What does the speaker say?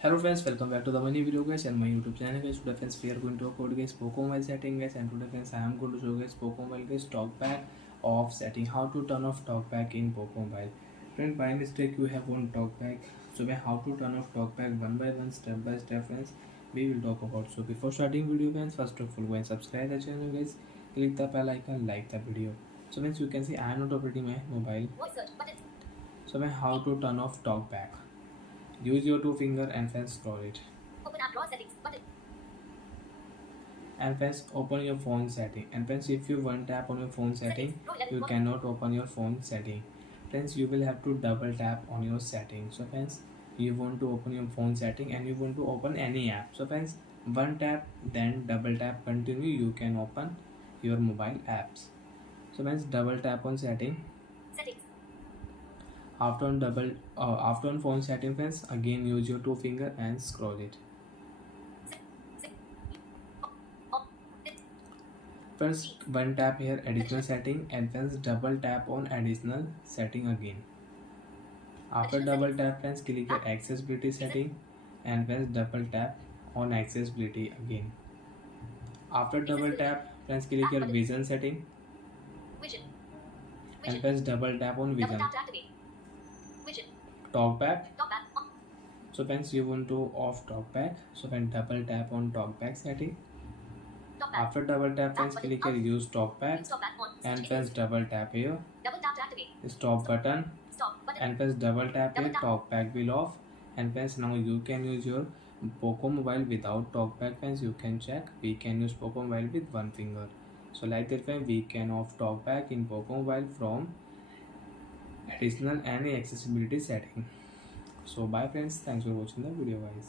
Hello friends, welcome back to the mini video guys and my YouTube channel guys. Today friends we are going to talk about guys Poco mobile setting guys, and today friends I am going to show guys Poco mobile guys talkback off setting, how to turn off talkback in Poco mobile. Friend, by mistake you have on talkback, so how to turn off talkback one by one, step by step friends we will talk about. So before starting video friends, first of all go and subscribe the channel guys, click the bell icon, like the video. So friends, you can see I am not operating my mobile. So how to turn off talkback. Use your two finger and then scroll it. Open app drawer settings button. And press open your phone setting. And friends, if you one tap on your phone setting, you cannot open your phone setting. Friends, you will have to double tap on your setting. So friends, you want to open your phone setting and you want to open any app. So friends, one tap then double tap continue, you can open your mobile apps. So friends, double tap on setting. Settings. After on phone setting friends, again use your two finger and scroll it. First one tap here additional setting and then double tap on additional setting again. After double tap friends, click your accessibility setting and then double tap on accessibility again. After double tap friends, click your vision setting and press double tap on vision. Talkback. So friends, you want to off talkback, so then double tap on talkback setting. After double tap friends, click here use talkback and press double tap here stop button and press double tap here, talkback will off. And friends, now you can use your Poco mobile without talkback. Friends, you can check, we can use Poco mobile with one finger. So like that friends, we can off talkback in Poco mobile from additional any accessibility setting. So bye friends, thanks for watching the video guys.